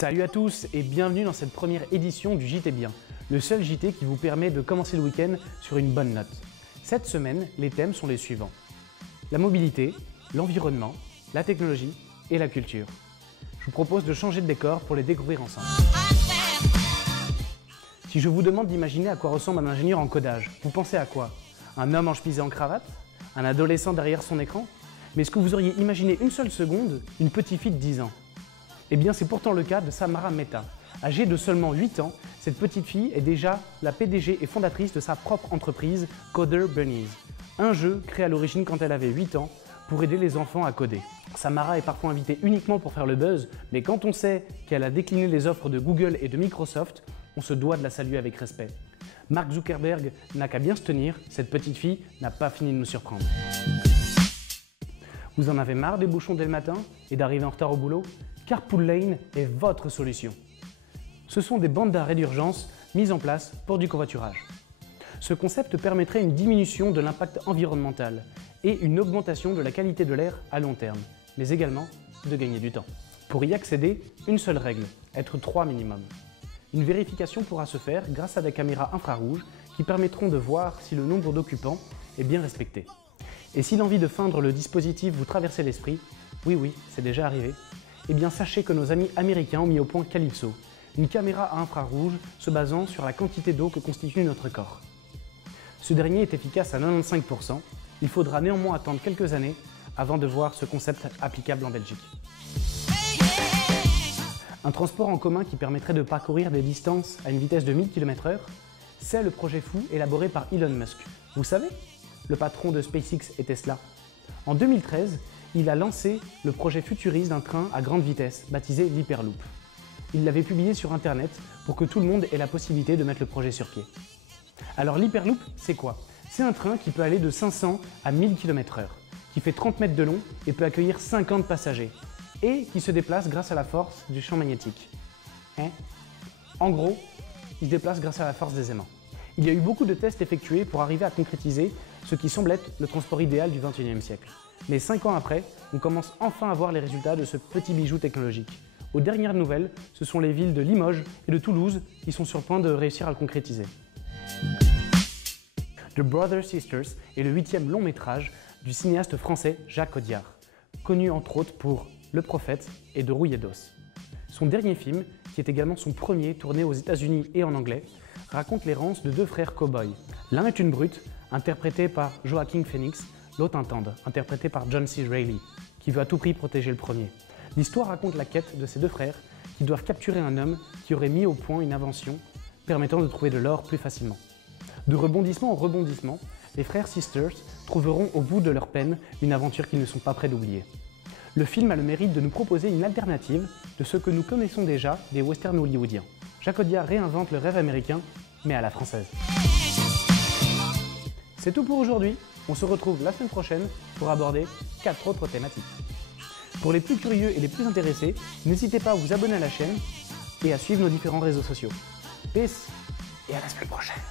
Salut à tous et bienvenue dans cette première édition du JT Bien, le seul JT qui vous permet de commencer le week-end sur une bonne note. Cette semaine, les thèmes sont les suivants: la mobilité, l'environnement, la technologie et la culture. Je vous propose de changer de décor pour les découvrir ensemble. Si je vous demande d'imaginer à quoi ressemble un ingénieur en codage, vous pensez à quoi? Un homme en chemise et en cravate? Un adolescent derrière son écran? Mais est-ce que vous auriez imaginé une seule seconde une petite fille de 10 ans? Eh bien, c'est pourtant le cas de Samara Mehta. Âgée de seulement 8 ans, cette petite fille est déjà la PDG et fondatrice de sa propre entreprise Coder Bunnies, un jeu créé à l'origine quand elle avait 8 ans pour aider les enfants à coder. Samara est parfois invitée uniquement pour faire le buzz, mais quand on sait qu'elle a décliné les offres de Google et de Microsoft, on se doit de la saluer avec respect. Mark Zuckerberg n'a qu'à bien se tenir, cette petite fille n'a pas fini de nous surprendre. Vous en avez marre des bouchons dès le matin et d'arriver en retard au boulot? Carpool Lane est votre solution. Ce sont des bandes d'arrêt d'urgence mises en place pour du covoiturage. Ce concept permettrait une diminution de l'impact environnemental et une augmentation de la qualité de l'air à long terme, mais également de gagner du temps. Pour y accéder, une seule règle, être 3 minimum. Une vérification pourra se faire grâce à des caméras infrarouges qui permettront de voir si le nombre d'occupants est bien respecté. Et si l'envie de feindre le dispositif vous traversait l'esprit, oui, c'est déjà arrivé, eh bien sachez que nos amis américains ont mis au point Calypso, une caméra à infrarouge se basant sur la quantité d'eau que constitue notre corps. Ce dernier est efficace à 95%, il faudra néanmoins attendre quelques années avant de voir ce concept applicable en Belgique. Un transport en commun qui permettrait de parcourir des distances à une vitesse de 1000 km/h, c'est le projet fou élaboré par Elon Musk. Vous savez, le patron de SpaceX et Tesla. En 2013, il a lancé le projet futuriste d'un train à grande vitesse, baptisé l'Hyperloop. Il l'avait publié sur Internet pour que tout le monde ait la possibilité de mettre le projet sur pied. Alors l'Hyperloop, c'est quoi? C'est un train qui peut aller de 500 à 1000 km/h, qui fait 30 mètres de long et peut accueillir 50 passagers, et qui se déplace grâce à la force du champ magnétique. En gros, il se déplace grâce à la force des aimants. Il y a eu beaucoup de tests effectués pour arriver à concrétiser ce qui semble être le transport idéal du XXIe siècle. Mais 5 ans après, on commence enfin à voir les résultats de ce petit bijou technologique. Aux dernières nouvelles, ce sont les villes de Limoges et de Toulouse qui sont sur le point de réussir à le concrétiser. The Brother Sisters est le 8e long métrage du cinéaste français Jacques Audiard, connu entre autres pour Le Prophète et De rouille et d'os. Son dernier film, qui est également son premier tourné aux États-Unis et en anglais, raconte l'errance de deux frères cow-boys. L'un est une brute, interprétée par Joaquin Phoenix, l'autre un tendre, interprété par John C. Reilly, qui veut à tout prix protéger le premier. L'histoire raconte la quête de ces deux frères qui doivent capturer un homme qui aurait mis au point une invention permettant de trouver de l'or plus facilement. De rebondissement en rebondissement, les frères Sisters trouveront au bout de leur peine une aventure qu'ils ne sont pas prêts d'oublier. Le film a le mérite de nous proposer une alternative de ce que nous connaissons déjà des westerns hollywoodiens. Jacques Audiard réinvente le rêve américain, mais à la française. C'est tout pour aujourd'hui. On se retrouve la semaine prochaine pour aborder 4 autres thématiques. Pour les plus curieux et les plus intéressés, n'hésitez pas à vous abonner à la chaîne et à suivre nos différents réseaux sociaux. Peace et à la semaine prochaine.